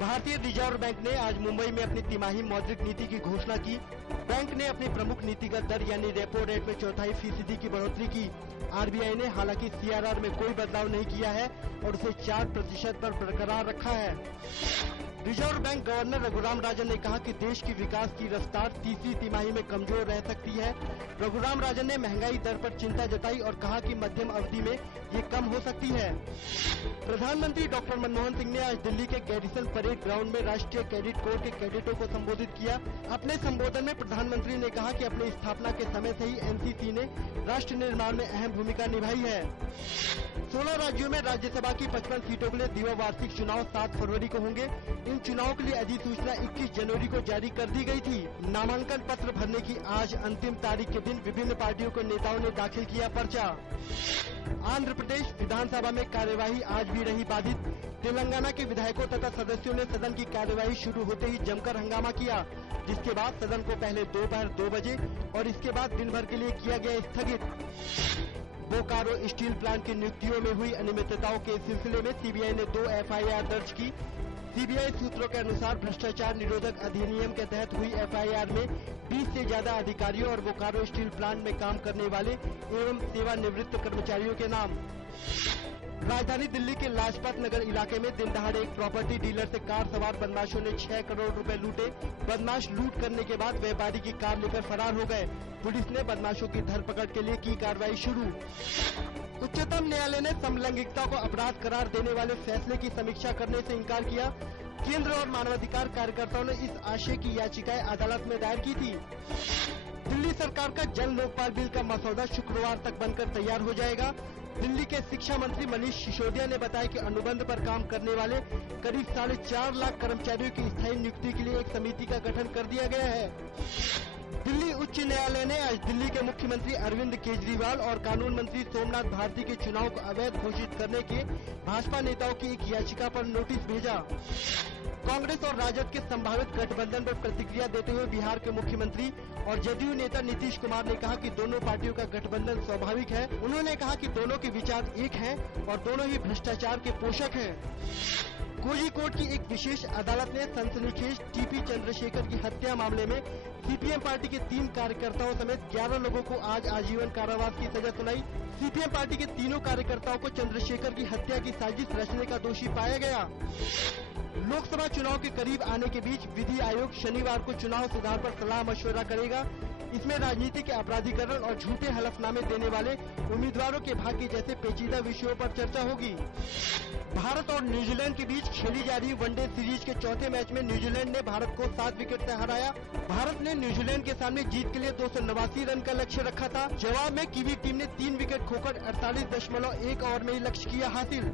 भारतीय reserve bank ने आज मुंबई में अपनी तिमाही मौद्रिक नीति की घोषणा की। बैंक ने अपनी प्रमुख नीतिगत दर यानी रेपो रेट में 0.25% की बढ़ोतरी की। आरबीआई ने हालांकि सीआरआर में कोई बदलाव नहीं किया है और उसे 4% पर बरकरार रखा है। Reserve bank governor Raghuram Rajan ने कहा कि देश की विकास की रफ्तार तीसरी तिमाही में कमजोर रह सकती है। रघुराम राजन ने महंगाई दर पर चिंता जताई और कहा कि मध्यम अवधि में ये कम हो सकती है। प्रधानमंत्री डॉक्टर मनमोहन सिंह ने आज दिल्ली के गैरिसन परेड ग्राउंड में राष्ट्रीय कैडेट कोर के कैडेटों को संबोधित किया। अपने संबोधन में प्रधानमंत्री ने कहा कि अपनी स्थापना के समय से ही एनसीसी ने राष्ट्र निर्माण में अहम भूमिका निभाई है। 16 राज्यों में राज्यसभा की 55 सीटों के लिए द्विवार्षिक चुनाव 7 फरवरी को होंगे। इन चुनावों के लिए अधिसूचना 21 जनवरी को जारी कर दी गई थी। नामांकन पत्र भरने की आज अंतिम तारीख के दिन विभिन्न पार्टियों के नेताओं ने दाखिल किया पर्चा। आंध्र प्रदेश विधानसभा में कार्यवाही आज भी रही बाधित। तेलंगाना के विधायकों तथा सदस्यों ने सदन की कार्यवाही शुरू होते ही जमकर हंगामा किया, जिसके बाद सदन को पहले दोपहर 2 बजे और इसके बाद दिन भर के लिए किया गया स्थगित। बोकारो स्टील प्लांट की नियुक्तियों में हुई अनियमितताओं के सिलसिले में सीबीआई ने 2 एफआईआर दर्ज की। सीबीआई सूत्रों के अनुसार भ्रष्टाचार निरोधक अधिनियम के तहत हुई एफआईआर में 20 से ज्यादा अधिकारियों और बोकारो स्टील प्लांट में काम करने वाले एवं सेवानिवृत्त कर्मचारियों के नाम। राजधानी दिल्ली के लाजपत नगर इलाके में दिन दहाड़े एक प्रॉपर्टी डीलर से कार सवार बदमाशों ने 6 करोड़ रुपए लूटे। बदमाश लूट करने के बाद व्यापारी की कार लेकर फरार हो गए। पुलिस ने बदमाशों की धरपकड़ के लिए की कार्रवाई शुरू। उच्चतम न्यायालय ने समलैंगिकता को अपराध करार देने वाले फैसले की समीक्षा करने से इनकार किया। केंद्र और मानवाधिकार कार्यकर्ताओं ने इस आशय की याचिकाएं अदालत में दायर की थी। दिल्ली सरकार का जल लोकपाल बिल का मसौदा शुक्रवार तक बनकर तैयार हो जाएगा। दिल्ली के शिक्षा मंत्री मनीष सिसोदिया ने बताया कि अनुबंध पर काम करने वाले करीब 4.5 लाख कर्मचारियों की स्थायी नियुक्ति के लिए एक समिति का गठन कर दिया गया है। दिल्ली उच्च न्यायालय ने आज दिल्ली के मुख्यमंत्री अरविंद केजरीवाल और कानून मंत्री सोमनाथ भारती के चुनाव को अवैध घोषित करने के भाजपा नेताओं की एक याचिका पर नोटिस भेजा। कांग्रेस और राजद के संभावित गठबंधन पर प्रतिक्रिया देते हुए बिहार के मुख्यमंत्री और जदयू नेता नीतीश कुमार ने कहा कि दोनों पार्टियों का गठबंधन स्वाभाविक है। उन्होंने कहा कि दोनों के विचार एक हैं और दोनों ही भ्रष्टाचार के पोषक हैं। कोझिकोड की एक विशेष अदालत ने सनसनीखेज टीपी चंद्रशेखर की हत्या मामले में सीपीएम पार्टी के 3 कार्यकर्ताओं समेत 11 लोगों को आज आजीवन कारावास की सजा सुनाई। सीपीएम पार्टी के तीनों कार्यकर्ताओं को चंद्रशेखर की हत्या की साजिश रचने का दोषी पाया गया। लोकसभा चुनाव के करीब आने के बीच विधि आयोग शनिवार को चुनाव सुधार पर सलाह मशवरा करेगा। इसमें राजनीति के अपराधीकरण और झूठे हलफनामे देने वाले उम्मीदवारों के भाग्य जैसे पेचीदा विषयों पर चर्चा होगी। भारत और न्यूजीलैंड के बीच खेली जा रही वनडे सीरीज के चौथे मैच में न्यूजीलैंड ने भारत को 7 विकेट से हराया। भारत ने न्यूजीलैंड के सामने जीत के लिए 289 रन का लक्ष्य रखा था। जवाब में कीवी टीम ने 3 विकेट खोकर 48.1 ओवर में ही लक्ष्य किया हासिल।